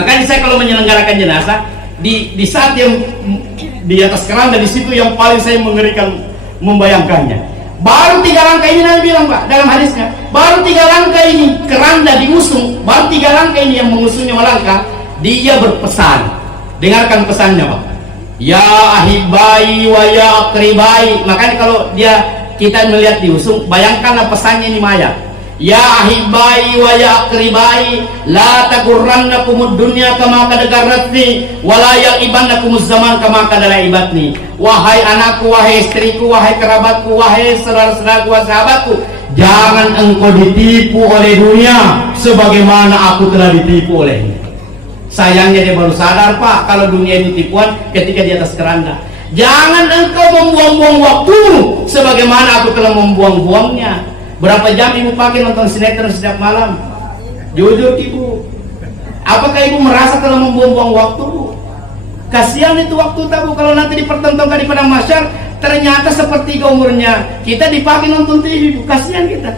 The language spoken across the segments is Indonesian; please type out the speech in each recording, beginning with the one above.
Makanya saya kalau menyelenggarakan jenazah di saat yang di atas keranda, di situ yang paling saya mengerikan membayangkannya. Baru 3 langkah ini Nabi bilang Pak dalam hadisnya, baru 3 langkah ini keranda diusung, baru 3 langkah ini yang mengusungnya melangkah, dia berpesan. Dengarkan pesannya Pak. Ya ahibai wa ya akribai. Makanya kalau kita melihat diusung, bayangkanlah pesannya ini mayat. Ya ahibai wa ya akribai, la tagurrannakumud dunya kama qad garratni wa la ya'ibannakumuz zaman kama qad la'ibatni. Wahai anakku, wahai istriku, wahai kerabatku, wahai saudara-saudaraku, wahai sahabatku, jangan engkau ditipu oleh dunia sebagaimana aku telah ditipu olehnya. Sayangnya dia baru sadar Pak kalau dunia itu tipuan ketika di atas keranda. Jangan engkau membuang-buang waktumu sebagaimana aku telah membuang-buangnya. Berapa jam ibu pakai nonton sinetron setiap malam? Jujur ibu, apakah ibu merasa telah membuang-buang waktu Bu? Kasihan itu waktu tabu kalau nanti dipertontonkan di padang mahsyar, ternyata sepertiga umurnya kita dipakai nonton TV Bu. Kasihan kita.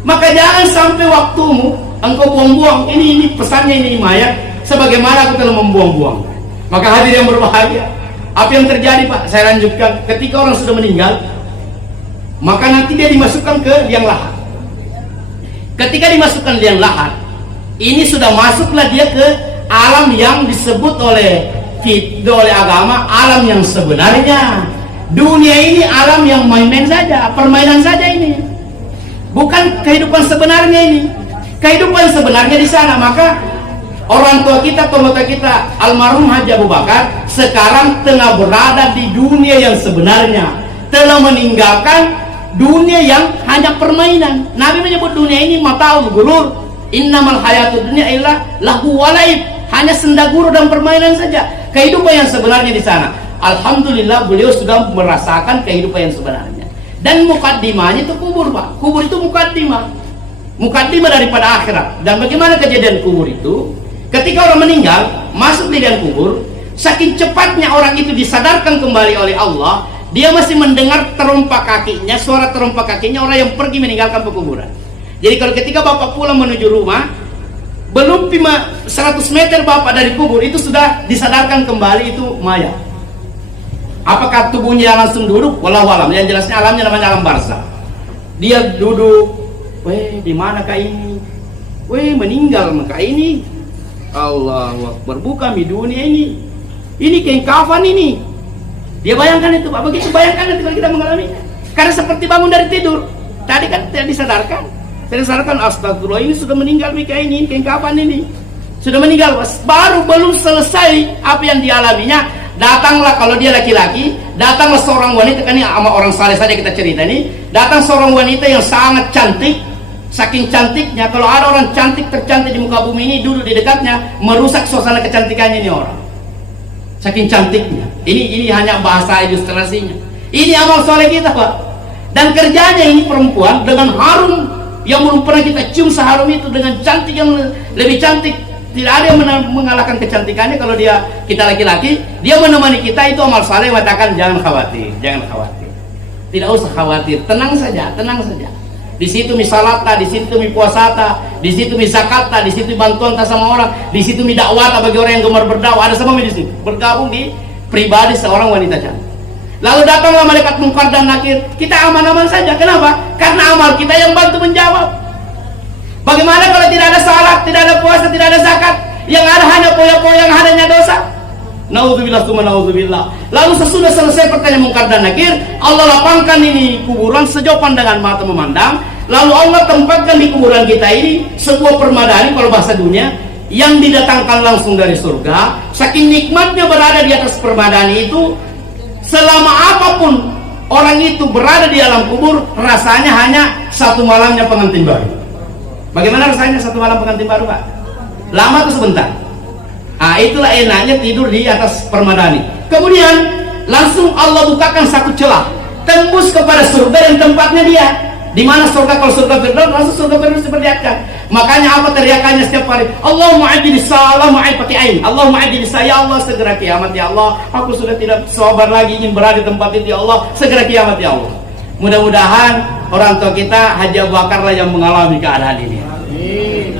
Maka jangan sampai waktumu engkau buang-buang. Ini pesannya ini mayat, sebagaimana aku telah membuang-buang. Maka hadir yang berbahagia, apa yang terjadi Pak? Saya lanjutkan. Ketika orang sudah meninggal, maka nanti dia dimasukkan ke liang lahat. Ketika dimasukkan liang lahat, ini sudah masuklah dia ke alam yang disebut oleh agama alam yang sebenarnya. Dunia ini alam yang main-main saja, permainan saja ini. Bukan kehidupan sebenarnya ini. Kehidupan sebenarnya di sana. Maka orang tua kita, pemuda kita, almarhum Haji Abu Bakar sekarang tengah berada di dunia yang sebenarnya, telah meninggalkan dunia yang hanya permainan. Nabi menyebut dunia ini mataul gurur, innamal hayatud dunya illa lahu walaib, hanya senda guru dan permainan saja. Kehidupan yang sebenarnya di sana, alhamdulillah beliau sudah merasakan kehidupan yang sebenarnya. Dan mukaddimahnya itu kubur Pak. Kubur itu mukaddimah daripada akhirat. Dan bagaimana kejadian kubur itu? Ketika orang meninggal masuk di dalam kubur, saking cepatnya orang itu disadarkan kembali oleh Allah, dia masih mendengar terompak kakinya, suara terompak kakinya orang yang pergi meninggalkan pekuburan. Jadi kalau ketika Bapak pulang menuju rumah, belum 100 meter Bapak dari kubur itu sudah disadarkan kembali itu mayat. Apakah tubuhnya langsung duduk? Wallahu alam. Yang jelasnya alamnya namanya alam barzakh. Dia duduk, di manakah ini? Meninggal maka ini. Allahu Akbar, bukan di dunia ini. Ini kain kafan ini. Dia bayangkan itu Pak, begitu bayangkan nanti kalau kita mengalaminya. Karena seperti bangun dari tidur. Tadi kan tidak disadarkan. Astagfirullah, ini sudah meninggal kain ini, kain kafan ini. Sudah meninggal, baru belum selesai apa yang dialaminya, datanglah kalau dia laki-laki, datanglah seorang wanita, kan ini sama orang saleh saja kita cerita nih. Datang seorang wanita yang sangat cantik. Saking cantiknya, kalau ada orang cantik tercantik di muka bumi ini duduk di dekatnya, merusak suasana kecantikannya ini orang. Saking cantiknya. Ini hanya bahasa ilustrasinya. Ini amal soleh kita Pak. Dan kerjanya ini perempuan dengan harum yang belum pernah kita cium seharum itu, dengan cantik yang lebih cantik. Tidak ada yang mengalahkan kecantikannya. Kalau kita laki-laki, dia menemani kita, itu amal soleh. Mengatakan jangan khawatir, jangan khawatir. Tidak usah khawatir, tenang saja, tenang saja. Di situ mi salata, di situ mi puasata, di situ mi zakata, di situ bantuan tak sama orang, di situ mi dakwata bagi orang yang gemar berdakwah, ada semua di situ. Bergabung di pribadi seorang wanita cantik. Lalu datanglah malaikat Munkar dan Nakir, kita aman-aman saja. Kenapa? Karena amal kita yang bantu menjawab. Bagaimana kalau tidak ada salat, tidak ada puasa, tidak ada zakat, yang ada hanya poya-poya, yang adanya dosa? Naudzubillah tsumma naudzubillah. Lalu sesudah selesai pertanyaan Munkar dan Nakir, Allah lapangkan ini kuburan sejauh pandangan mata memandang. Lalu Allah tempatkan di kuburan kita ini sebuah permadani, kalau bahasa dunia, yang didatangkan langsung dari surga. Saking nikmatnya berada di atas permadani itu, selama apapun orang itu berada di alam kubur, rasanya hanya satu malamnya pengantin baru. Bagaimana rasanya satu malam pengantin baru Pak? Lama atau sebentar? Itulah enaknya tidur di atas permadani. Kemudian langsung Allah bukakan satu celah, tembus kepada surga dan tempatnya dia. Di mana surga? Kalau surga Firdaus, langsung surga Firdaus diperlihatkan. Makanya apa teriakannya setiap hari? Allahumma ajil salam, pakai ain. Allahumma ajil ya Allah, segera kiamat ya Allah. Aku sudah tidak sabar lagi ingin berada di tempat itu ya Allah, segera kiamat ya Allah. Mudah-mudahan orang tua kita Haji Abu Bakar lah yang mengalami keadaan ini.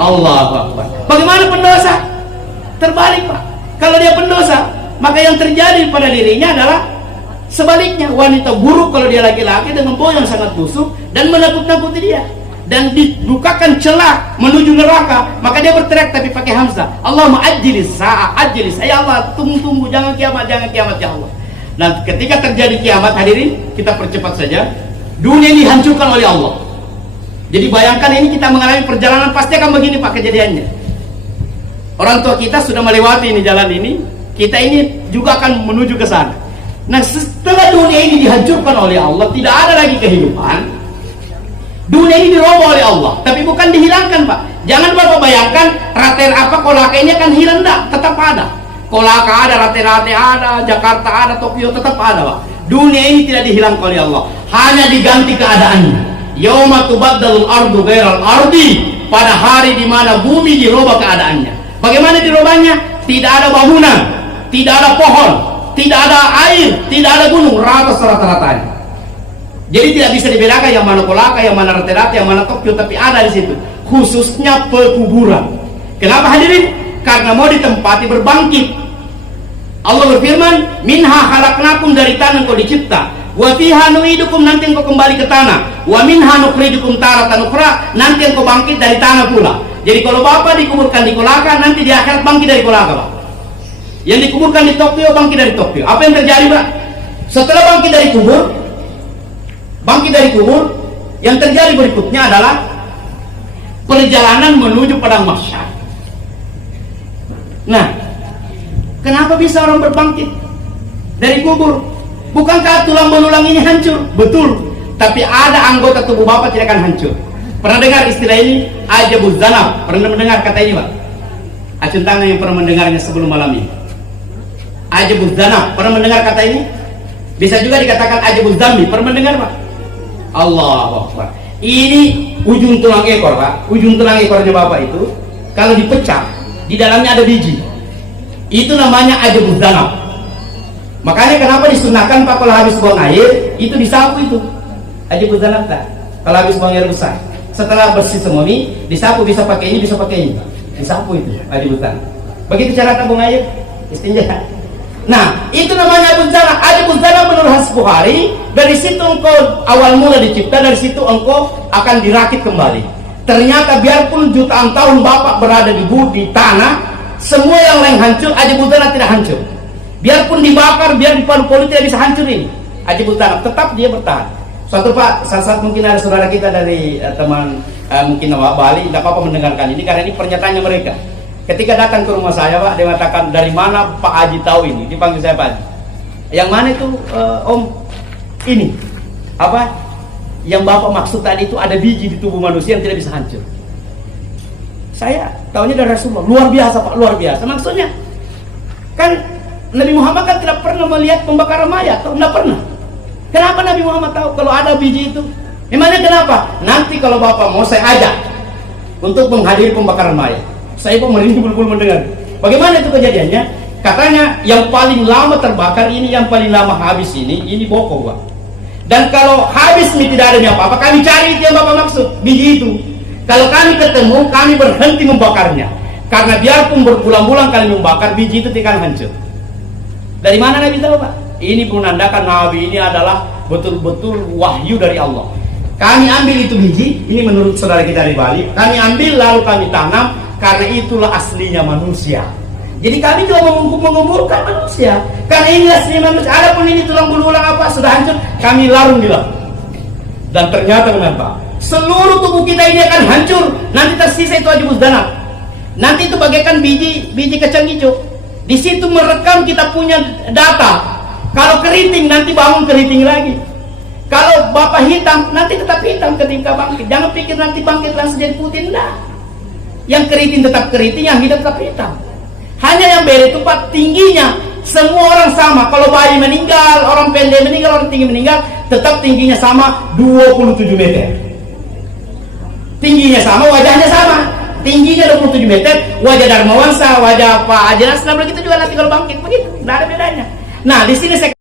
Allahu Akbar. Bagaimana pendosa? Terbalik, Pak. Kalau dia pendosa, maka yang terjadi pada dirinya adalah sebaliknya. Wanita buruk kalau dia laki-laki dengan bau yang sangat busuk dan menakut-nakuti dia, dan dibukakan celah menuju neraka, maka dia berteriak tapi pakai hamzah, Allahumma ajlis sa'a, ajlis, ya Allah, tunggu, jangan kiamat ya Allah. Dan ketika terjadi kiamat, hadirin, kita percepat saja, dunia ini dihancurkan oleh Allah. Jadi bayangkan ini kita mengalami perjalanan, pasti akan begini Pak kejadiannya. Orang tua kita sudah melewati ini jalan ini, kita ini juga akan menuju ke sana. Nah, setelah dunia ini dihancurkan oleh Allah, tidak ada lagi kehidupan. Dunia ini dirubah oleh Allah, tapi bukan dihilangkan, Pak. Jangan Bapak bayangkan rate apa kolaka ini akan hilang, enggak, tetap ada. Kolaka ada, rate-rate ada, Jakarta ada, Tokyo tetap ada, Pak. Dunia ini tidak dihilangkan oleh Allah, hanya diganti keadaannya. Yauma tubaddalul ardu ghairal ardi, pada hari di mana bumi dirubah keadaannya. Bagaimana dirubahnya? Tidak ada bangunan, tidak ada pohon, tidak ada air, tidak ada gunung, rata serata-ratanya. Jadi tidak bisa dibedakan yang mana kolaka, yang mana rate-rate, yang mana Tokyo, tapi ada di situ. Khususnya pekuburan. Kenapa hadirin? Karena mau ditempati berbangkit. Allah berfirman, minha khalaqnakum, dari tanah kau dicipta. Wa fiha nu'idukum, nanti engkau kembali ke tanah. Wa minha nukhrijukum taratan ukhra, nanti engkau bangkit dari tanah pula. Jadi kalau Bapak dikuburkan di kolaka, nanti di akhirat bangkit dari kolaka, Pak. Yang dikuburkan di Tokyo, bangkit dari Tokyo. Apa yang terjadi, Pak? Setelah bangkit dari kubur, yang terjadi berikutnya adalah perjalanan menuju padang mahsyar. Nah, kenapa bisa orang berbangkit dari kubur? Bukankah tulang belulang ini hancur? Betul. Tapi ada anggota tubuh Bapak tidak akan hancur. Pernah dengar istilah ini? Ajabuz zanab. Pernah mendengar kata ini, Pak? Acung tangan yang pernah mendengarnya sebelum malam ini. Ajabuz zanab. Pernah mendengar kata ini? Bisa juga dikatakan ajabuz zambi. Pernah mendengar, Pak? Allahu Akbar. Ini ujung tulang ekor, Pak. Ujung tulang ekornya Bapak itu, kalau dipecah, di dalamnya ada biji. Itu namanya ajabuz zanab. Makanya kenapa disunahkan, Pak, kalau habis buang air, itu disapu itu. Ajabuz zanab, tak? Kalau habis buang air besar, setelah bersih semua ini, disapu, bisa pakai ini, bisa pakai ini. Disapu itu, ajabuz zanab. Begitu cara tabung air, istinja. Nah, itu namanya ajabuz zanab. Ajabuz zanab menurut hadis Bukhari, dari situ engkau awal mula dicipta, dari situ engkau akan dirakit kembali. Ternyata biarpun jutaan tahun Bapak berada di tanah, semua yang lain hancur, ajabuz zanab tidak hancur. Biarpun dibakar, biar dipalu-palu, tidak bisa hancur ini. Ajabuz zanab tetap dia bertahan. Suatu Pak, saat mungkin ada saudara kita dari teman mungkin Bali, tidak apa-apa mendengarkan ini karena ini pernyataannya mereka. Ketika datang ke rumah saya, Pak, dia mengatakan, dari mana Pak Haji tahu ini? Dipanggil saya Pak Haji. Yang mana itu, Om? Ini apa? Yang Bapak maksud tadi itu ada biji di tubuh manusia yang tidak bisa hancur. Saya tahunya dari Rasulullah. Luar biasa, Pak, luar biasa. Maksudnya kan Nabi Muhammad kan tidak pernah melihat pembakaran mayat, tidak pernah. Kenapa Nabi Muhammad tahu kalau ada biji itu? Memangnya kenapa? Nanti kalau Bapak mau, saya ajak untuk menghadiri pembakaran mayat. Saya pun merinding bulu-bulu mendengar. Bagaimana itu kejadiannya? Katanya yang paling lama terbakar ini, yang paling lama habis ini bokong, Pak. Dan kalau habis ini tidak ada apa-apa, kami cari itu yang Bapak maksud, biji itu. Kalau kami ketemu, kami berhenti membakarnya. Karena biarpun berbulan-bulan kami membakar, biji itu tidak akan hancur. Dari mana Nabi tahu, Pak? Ini menandakan Nabi ini adalah betul-betul wahyu dari Allah. Kami ambil itu biji, ini menurut saudara kita di Bali, kami ambil lalu kami tanam, karena itulah aslinya manusia. Jadi kami juga mengumpulkan manusia, karena ini aslinya manusia. Adapun ini tulang belulang apa sudah hancur, kami larung di laut. Dan ternyata kenapa? Seluruh tubuh kita ini akan hancur. Nanti tersisa itu ajabuz zanab. Nanti itu bagaikan biji kacang hijau. Di situ merekam kita punya data. Kalau keriting, nanti bangun keriting lagi. Kalau Bapak hitam, nanti tetap hitam ketika bangkit. Jangan pikir nanti bangkit langsung jadi putih, enggak. Yang keriting tetap keriting, yang hitam tetap hitam. Hanya yang beda itu, Pak, tingginya. Semua orang sama. Kalau bayi meninggal, orang pendek meninggal, orang tinggi meninggal, tetap tingginya sama, 27 meter. Tingginya sama, wajahnya sama. Tingginya 27 meter, wajah Dharmawansa, wajah Pak Haji Nasrallah, begitu juga nanti kalau bangkit, begitu. Tidak ada bedanya. Nah, di sini saya